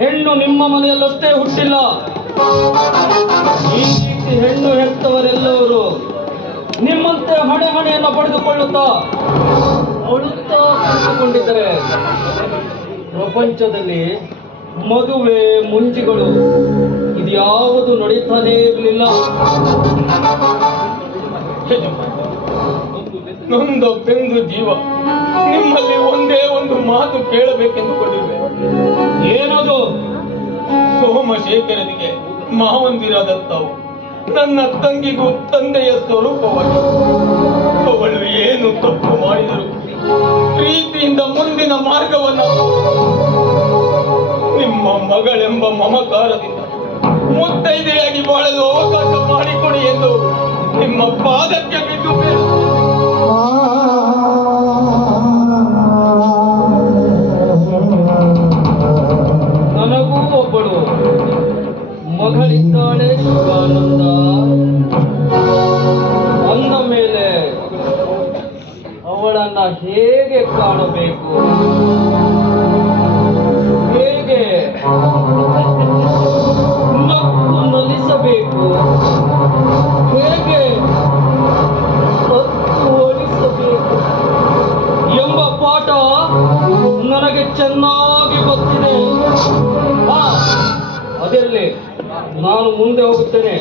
ಹೆಣ್ಣು ನಿಮ್ಮ ಮನೆಯಲ್ಲಷ್ಟೇ ಹುಟ್ಟಿಲ್ಲ. ಈ ರೀತಿ ಹೆಣ್ಣು ಹೆತ್ತವರೆಲ್ಲವರು ನಿಮ್ಮಂತೆ ಹಣೆ ಹಣೆಯನ್ನು ಪಡೆದುಕೊಳ್ಳುತ್ತಾ ಅಳುತ್ತಾ ಕುಳಿತುಕೊಂಡಿದ್ದರೆ ಪ್ರಪಂಚದಲ್ಲಿ ಮದುವೆ ಮುಂಜಿಗಳು ಇದ್ಯಾವುದು ನಡೀತಾನೇ ಇರಲಿಲ್ಲ. ನೊಂದ ಬೆಂದು ಜೀವ. ನಿಮ್ಮಲ್ಲಿ ಒಂದೇ ಒಂದು ಮಾತು ಕೇಳಬೇಕೆಂದು ಸೋಮಶೇಖರನಿಗೆ ಮಾವಂದಿರಾದತ್ತವು ನನ್ನ ತಂಗಿಗೂ ತಂದೆಯ ಸ್ವರೂಪವನ್ನು ಅವಳು ಏನು ತಪ್ಪು ಮಾಡಿದರು ಪ್ರೀತಿಯಿಂದ ಮುಂದಿನ ಮಾರ್ಗವನ್ನು ನಿಮ್ಮ ಮಗಳೆಂಬ ಮಮಕಾರದಿಂದ ಮುತ್ತೈದೆಯಾಗಿ ಬಾಳಲು ಅವಕಾಶ ಮಾಡಿಕೊಡಿ ಎಂದು ನಿಮ್ಮ ಪಾದಕ್ಕೆ ಬಿದ್ದು ಮಗಳಿದ್ದಾಳೆ ಶಿವಾನಂದ ಅಂದ ಮೇಲೆ ಅವಳನ್ನ ಹೇಗೆ ಕಾಣಬೇಕು? ಹೇಗೆ ನಕ್ಕು ನಲಿಸಬೇಕು? ಹೇಗೆ ಎಂಬ ಪಾಠ ನನಗೆ ಚೆನ್ನಾಗಿ ಗೊತ್ತಿದೆ. ಅದಿರಲಿ ನಾನು ಮುಂದೆ ಹೋಗುತ್ತೇನೆ.